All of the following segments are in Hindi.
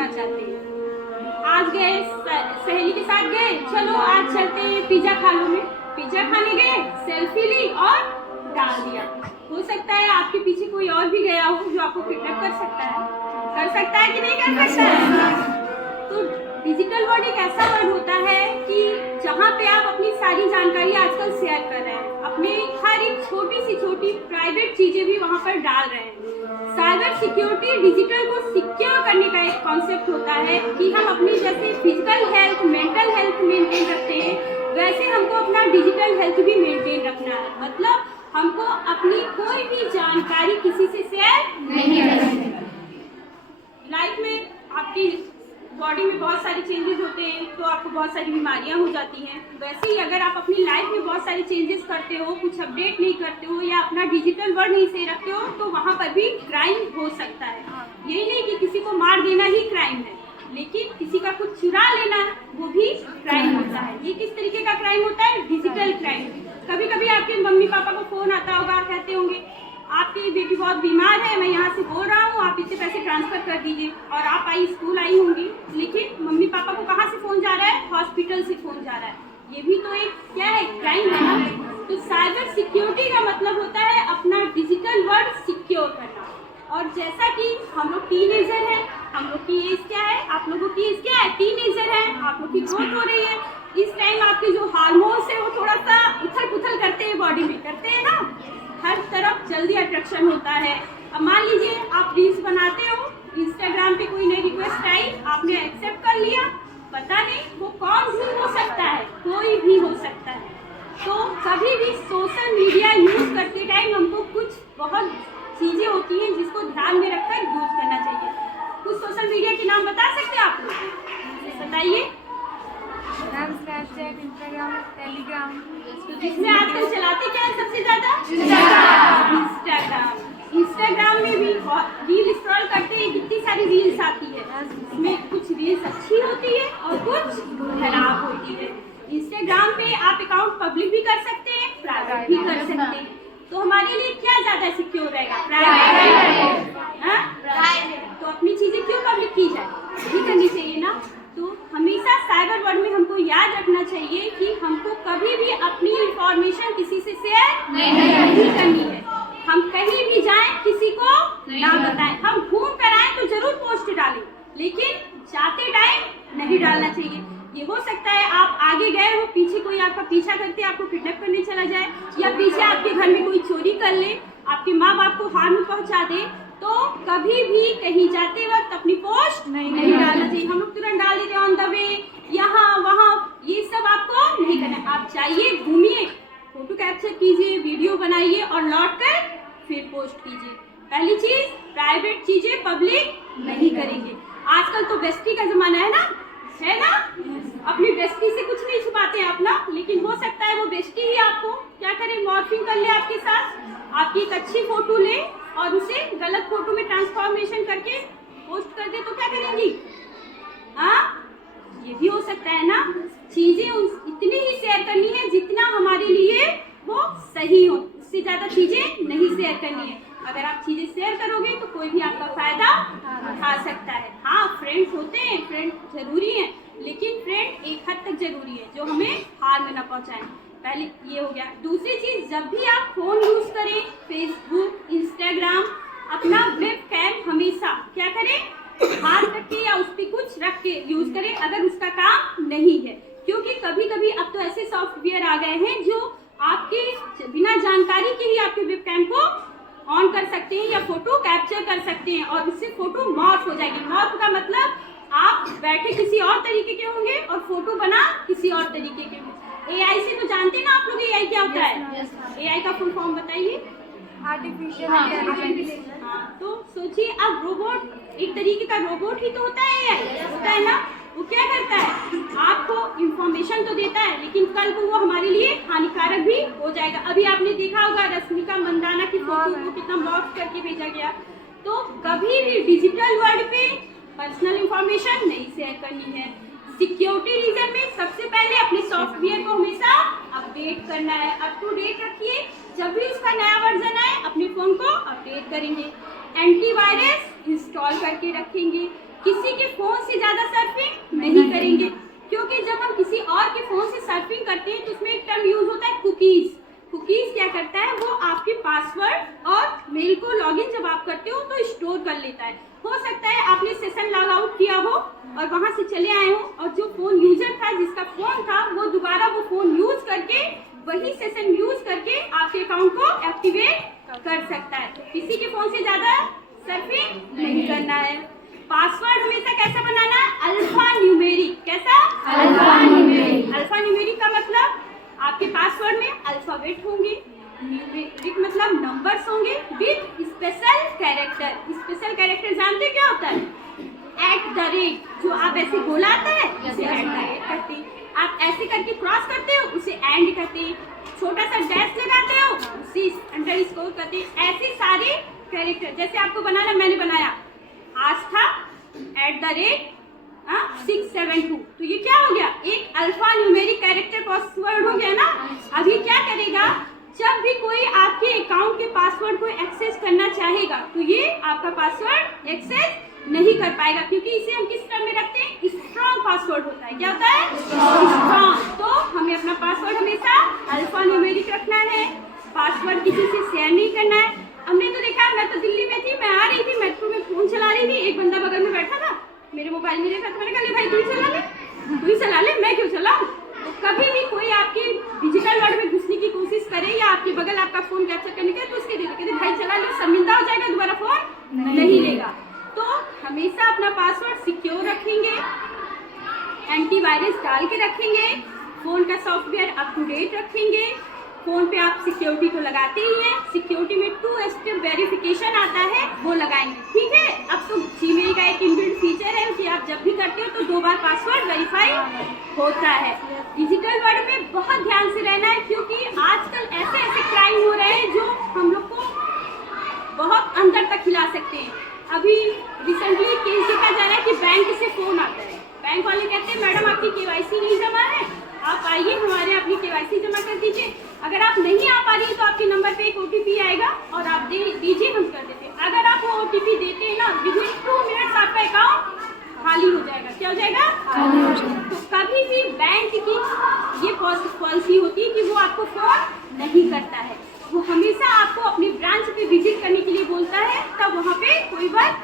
करना चाहते हैं। आज गए सहेली के साथ गए, चलो आज चलते हैं पिज्जा खा लो में, पिज्जा खाने गए, सेल्फी ली और डाल दिया। हो सकता है आपके पीछे कोई और भी गया हो जो आपको किडनैप कर सकता है कि नहीं कर सकता है। तो डिजिटल वर्ल्ड एक ऐसा वर्ल्ड होता है कि जहाँ पे आप अपनी सारी जानकारी आजकल शेयर कर रहे हैं, अपनी हर एक छोटी सी छोटी प्राइवेट चीजें भी वहाँ पर डाल रहे हैं। साइबर सिक्योरिटी डिजिटल को सिक्योर करने का एक कॉन्सेप्ट होता है कि हम अपनी जैसे physical health, mental health maintain रखते हैं, वैसे हमको अपना डिजिटल हेल्थ भी मेंटेन रखना है। मतलब हमको अपनी कोई भी जानकारी किसी से शेयर नहीं करनी। लाइफ में आपकी बॉडी में बहुत सारे चेंजेस होते हैं तो आपको बहुत सारी बीमारियां हो जाती हैं। वैसे ही अगर आप अपनी लाइफ में बहुत सारे चेंजेस करते हो, कुछ अपडेट नहीं करते हो या अपना डिजिटल वर्ल्ड नहीं सही रखते हो तो वहाँ पर भी क्राइम हो सकता है। यही नहीं कि किसी को मार देना ही क्राइम है, लेकिन किसी का कुछ चुरा लेना वो भी क्राइम होता है। ये किस तरीके का क्राइम होता है? Digital crime. कभी कभी आपके मम्मी पापा को फोन आता होगा, कहते होंगे आपकी बेटी बहुत बीमार है, मैं यहाँ से बोल रहा हूँ, आप इतने पैसे ट्रांसफर कर दीजिए, और आप स्कूल आई होंगी, लेकिन मम्मी पापा को कहाँ से फोन जा रहा है? हॉस्पिटल से फोन जा रहा है। ये भी तो एक क्या है? क्राइम है ना। तो साइबर सिक्योरिटी का मतलब होता है अपना डिजिटल वर्ल्ड सिक्योर करना। और जैसा कि हम लोग टीनेजर हैं, हम लोग की एज क्या है? आप लोगों की एज क्या है? टीनेजर है, आप लोग की ग्रोथ हो रही है। इस टाइम आपके जो हार्मोन्स है वो थोड़ा सा उथल पुथल करते हैं, बॉडी में करते हैं ना, हर तरफ जल्दी अट्रैक्शन होता है। अब मान लीजिए आप रील्स बनाते हो, इंस्टाग्राम पे कोई नई रिक्वेस्ट आई, आपने एक्सेप्ट कर लिया, पता नहीं वो कौन भी हो सकता है, कोई भी हो सकता है। तो कभी भी सोशल मीडिया यूज करते टाइम हमको कुछ बहुत चीजें होती हैं जिसको ध्यान में रखकर यूज करना चाहिए। कुछ सोशल मीडिया के नाम बता सकते हैं आप लोग? बताइए। Snapchat, Instagram, Telegram. तो जिसमें आजकल चलाते क्या है सबसे ज्यादा? इंस्टाग्राम में भी रील स्क्रॉल करते हैं, कितनी सारी रील्स आती है, इसमें कुछ रील्स अच्छी होती है और कुछ खराब होती है। इंस्टाग्राम पे आप अकाउंट पब्लिक भी कर सकते हैं, प्राइवेट भी कर सकते हैं। तो हमारे लिए क्या ज्यादा सिक्योर रहेगा? प्राइवेट। तो अपनी चीजें क्यों पब्लिक की जाए? नहीं करनी चाहिए ना। तो हमेशा साइबर वर्ल्ड में हमको याद रखना चाहिए कि हमको कभी भी अपनी इंफॉर्मेशन किसी से शेयर नहीं करनी है। हम कहीं भी जाएं किसी को ना बताएं। हम घूम कर आए तो जरूर पोस्ट डालें, लेकिन जाते टाइम नहीं डालना चाहिए। ये हो सकता है आप आगे गए हो, पीछे कोई आपका पीछा करके आपको किडनैप करने चला जाए, या पीछे आपके घर में कोई चोरी कर ले, आपके माँ बाप को हार्म पहुंचा दे, तो कभी भी कहीं जाते वक्त अपनी पोस्ट नहीं डालना चाहिए। हम लोग तुरंत डाल देते ऑन द वे, यहाँ वहाँ, ये सब आपको नहीं करना। आप जाइए, घूमिए, फोटो कैप्चर कीजिए, वीडियो बनाइए और लौट कर फिर पोस्ट कीजिए। पहली चीज, प्राइवेट चीजें पब्लिक नहीं करेंगे। आजकल तो बेस्टी का जमाना है ना, अपनी बेस्टी से कुछ नहीं छुपाते हैं अपना, लेकिन हो सकता है वो बेस्टी ही आपको क्या करे, मॉर्फिंग कर ले आपके साथ, आपकी एक अच्छी फोटो ले और उसे गलत फोटो में ट्रांसफॉर्मेशन करके पोस्ट कर दे, तो क्या करेंगी? ये भी हो सकता है ना। चीजें इतनी ही शेयर करनी है जितना हमारे लिए वो सही हो, उससे ज्यादा चीजें नहीं शेयर करनी है। अगर आप चीजें शेयर करोगे तो कोई भी आपका फायदा उठा सकता है। हाँ, फ्रेंड्स होते हैं, फ्रेंड जरूरी है, लेकिन फ्रेंड एक हद तक जरूरी है जो हमें हार्म न पहुंचाए। पहले ये हो गया। दूसरी चीज, जब भी आप फोन यूज करें, फेसबुक, इंस्टाग्राम, अपना वेब कैम हमेशा क्या करें, हाथ रख के या उस पर कुछ रख के यूज करें अगर उसका काम नहीं है। क्योंकि कभी कभी अब तो ऐसे सॉफ्टवेयर आ गए हैं जो आपके बिना जानकारी के ही आपके वेब कैम को ऑन कर सकते हैं या फोटो कैप्चर कर सकते हैं, और उससे फोटो मॉर्फ हो जाएगी। मॉर्फ का मतलब आप बैठे किसी और तरीके के होंगे और फोटो बना किसी और तरीके के होंगे। एआई से तो जानते हैं ना आप लोग एआई क्या होता है? एआई का फुल फॉर्म बताइए। Artificial intelligence. तो सोचिए, अब रोबोट एक तरीके का रोबोट ही तो होता है, एआई होता है ना। वो क्या करता है, आपको इंफॉर्मेशन तो देता है, लेकिन कल को वो हमारे लिए हानिकारक भी हो जाएगा। अभी आपने देखा होगा रश्मिका मंदाना की फोटो को कितना ब्लॉक करके भेजा गया। तो कभी भी डिजिटल वर्ल्ड पे पर्सनल इंफॉर्मेशन नहीं शेयर करनी है। सिक्योरिटी रीजन में सबसे पहले अपने सॉफ्टवेयर को हमेशा अपडेट करना है, अप टू डेट रखिए। जब भी उसका नया वर्जन आए अपने फोन को अपडेट करेंगे, एंटीवायरस इंस्टॉल करके रखेंगे। किसी के फोन से ज्यादा सर्फिंग नहीं करेंगे, क्योंकि जब हम किसी और के फोन से सर्फिंग करते हैं तो उसमें एक टर्म यूज होता है कुकीज। कुकीज क्या करता है, वो आपके पासवर्ड और मेल को लॉगिन जब आप करते हो तो स्टोर कर लेता है। हो सकता है आपने सेशन लॉग आउट किया हो और वहां से चले आए हो, और जो फोन यूजर था, जिसका फोन था, वो दोबारा वो फोन यूज करके वही सेशन यूज करके आपके अकाउंट को एक्टिवेट कर सकता है। किसी के फोन से ज्यादा सर्फिंग नहीं करना है। पासवर्ड हमेशा कैसा बनाना, अल्फा न्यूमेरिक। कैसा, अल्फा न्यूमेरिक। अल्फा न्यूमेरिक का मतलब आपके पासवर्ड में अल्फाबेट होंगे, न्यूमेरिक मतलब नंबर्स होंगे with special character. Special character जानते क्या होता है, @, जो आप ऐसे गोला आता है उसे @ करते हैं, आप ऐसे करके क्रॉस करते हो उसे एंड करते हैं, छोटा सा डैश लगाते हो उसे अंडरस्कोर करते हैं। ऐसे सारे कैरेक्टर जैसे आपको बनाना, मैंने बनाया आस्था @672, तो ये क्या हो गया, एक अल्फा न्यूमेरिक कैरेक्टर पासवर्ड हो गया ना। अब ये क्या करेगा, जब भी कोई आपके अकाउंट के पासवर्ड को एक्सेस करना चाहेगा तो ये आपका पासवर्ड एक्सेस नहीं कर पाएगा, क्योंकि इसे हम किस टर्म में रखते हैं, स्ट्रॉन्ग पासवर्ड होता है। क्या होता है, स्ट्रॉन्ग। तो हमें अपना पासवर्ड हमेशा अल्फा न्यूमेरिक रखना है, पासवर्ड किसी से शेयर नहीं करना है। हमने तो देखा, मैं तो दिल्ली में थी, मैं आ रही थी मेट्रो में, फोन चला रही थी, एक बंदा बगल में बैठा था, मेरे मोबाइल में देखा तो मैंने कहा, ले भाई तू ही चला ले, मैं क्यों चलाऊं। तो कभी भी कोई आपकी डिजिटल वर्ल्ड में घुसने की कोशिश करे या आपके बगल आपका फोन कैप्चर करने का, तो उसके दे भाई चला ले, शर्मिंदा हो जाएगा, दोबारा फोन नहीं लेगा। तो हमेशा अपना पासवर्ड सिक्योर रखेंगे, एंटीवायरस डाल के रखेंगे, फोन का सॉफ्टवेयर अप टू डेट रखेंगे। फोन पे आप सिक्योरिटी तो लगाते ही हैं, सिक्योरिटी में 2 स्टेप वेरिफिकेशन आता है, वो लगाएंगे। ठीक है, अब तो जीमेल का एक इनबिल्ट फीचर है कि आप जब भी करते हो तो 2 बार पासवर्ड वेरीफाई होता है। डिजिटल वर्ल्ड में बहुत ध्यान से रहना है, क्योंकि आजकल ऐसे ऐसे क्राइम हो रहे हैं जो हम लोग को बहुत अंदर तक हिला सकते हैं। अभी रिसेंटली केस देखा जा रहा है कि बैंक से फोन आता है, बैंक वाले कहते हैं मैडम आपकी केवाईसी नहीं जमा है, आप आइए हमारे अपनी केवाईसी जमा कर दीजिए। अगर आप नहीं आ पा रही है तो आपके नंबर पे एक OTP आएगा और आप दे दीजिए, हम कर देते हैं। अगर आप वो OTP देते हैं ना, विदिन 2 मिनट्स आपका अकाउंट खाली हो जाएगा। क्या हो जाएगा, खाली हो जाएगा। तो कभी भी बैंक की ये पॉलिसी होती है कि वो आपको फोन नहीं करता है, वो हमेशा आपको अपनी ब्रांच पे विजिट करने के लिए बोलता है, तब वहाँ पे कोई बात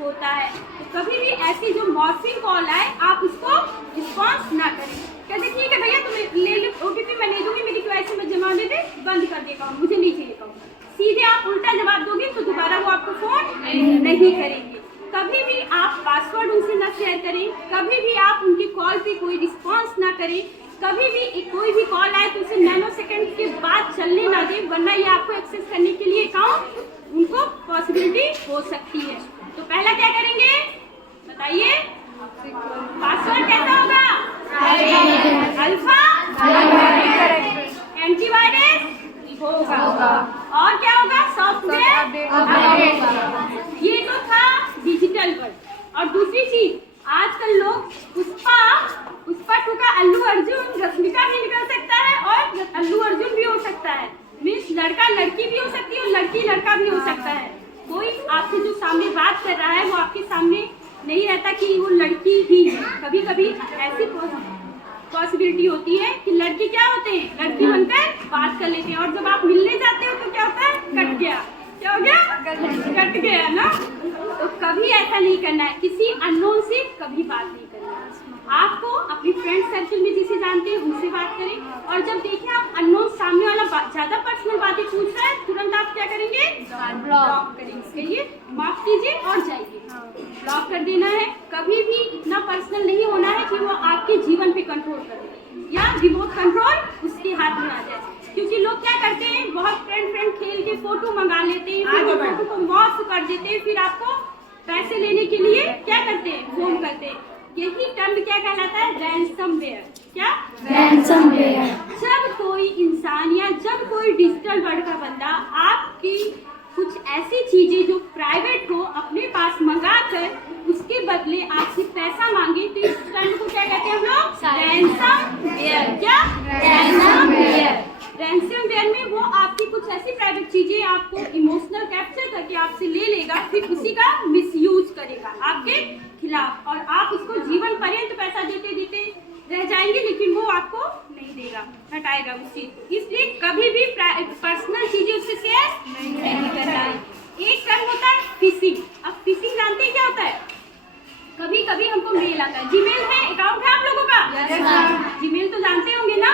होता है। तो कभी भी ऐसी जो मॉर्फिंग कॉल आए आप उसको रिस्पॉन्स ना करें। कहते ठीक है भैया तुम ले लो OTP, मैं ले दूंगी, मेरी केवाईसी में जमा दे दे, बंद कर देगा, मुझे नहीं चाहिए कहूँ। सीधे आप उल्टा जवाब दोगे तो दोबारा वो आपको फोन नहीं करेंगे। कभी भी आप पासवर्ड उनसे ना शेयर करें, कभी भी आप उनकी कॉल पे कोई रिस्पॉन्स ना करें, कभी भी कोई भी कॉल आए तो उसे नैनो सेकंड के बाद चलने ना दें, वरना ये आपको एक्सेस करने के लिए अकाउंट उनको पॉसिबिलिटी हो सकती है। तो पहला क्या करेंगे बताइए, पासवर्ड कैसा होगा, अल्फा, एंटीवायरस होगा, और क्या होगा, सॉफ्टवेयर। ये तो था डिजिटल वर्ल्ड। और दूसरी चीज, आजकल लोग पुष्पा 2 का अल्लू अर्जुन, रश्मिका भी निकल सकता है और अल्लू अर्जुन भी हो सकता है, मीन्स लड़का लड़की भी हो सकती है और लड़की लड़का भी हो सकता है। कोई आपसे जो सामने बात कर रहा है वो आपके सामने नहीं रहता कि वो लड़की ही है। कभी कभी ऐसी पॉसिबिलिटी होती है कि लड़की क्या होते हैं, लड़की बनकर बात कर लेते हैं, और जब आप मिलने जाते हो तो क्या होता है, कट गया। क्या हो गया, कट गया ना। तो कभी ऐसा नहीं करना है, किसी अननोन से कभी बात नहीं करना है। आपको अपनी फ्रेंड सर्कल में जिसे जानते हैं उनसे बात करें, और जब देखें आप अननोन सामने वाला ज्यादा पर्सनल बातें पूछ रहा है, तुरंत आप क्या करेंगे, ब्लॉक करेंगे, माफ कीजिए और जाइए, ब्लॉक कर देना है। कभी भी इतना पर्सनल नहीं होना है कि वो आपके जीवन पे कंट्रोल करे या रिमोट कंट्रोल उसके हाथ में आ जाए। क्योंकि लोग क्या करते हैं, बहुत फ्रेंड खेल के फोटो मंगा लेते हैं, फिर फोटो को मॉर्फ कर देते हैं, फिर आपको पैसे लेने के लिए क्या करते हैं, फोन करते हैं। यही टर्म क्या कहलाता है, रैंसमवेयर। क्या, रैंसमवेयर। जब कोई इंसान या जब कोई डिजिटल वर्ल्ड का बंदा आपकी कुछ ऐसी चीजें जो प्राइवेट हो अपने पास मंगा कर उसके बदले आपसे पैसा मांगे, तो इस टर्म को क्या कहते हैं हम लोग, रैंसमवेयर। क्या, रैंसमवेयर। रैंसमवेयर में वो आपकी कुछ ऐसी प्राइवेट चीजें आपको इमोशनल कैप्चर करके आपसे ले लेगा, फिर उसी का मिसयूज करेगा आपके खिलाफ, और आप उसको जीवन पर्यंत पैसा देते देते रह जाएंगे, लेकिन वो आपको नहीं देगा, हटाएगा उस चीज को। इसलिए कभी भी पर्सनल चीजें उससे शेयर नहीं करना है। एक टर्म होता है फिशिंग। अब फिशिंग जानते हैं क्या होता है? कभी कभी हमको मेल आता है, जीमेल है, अकाउंट है आप लोगों का? जीमेल तो जानते होंगे ना?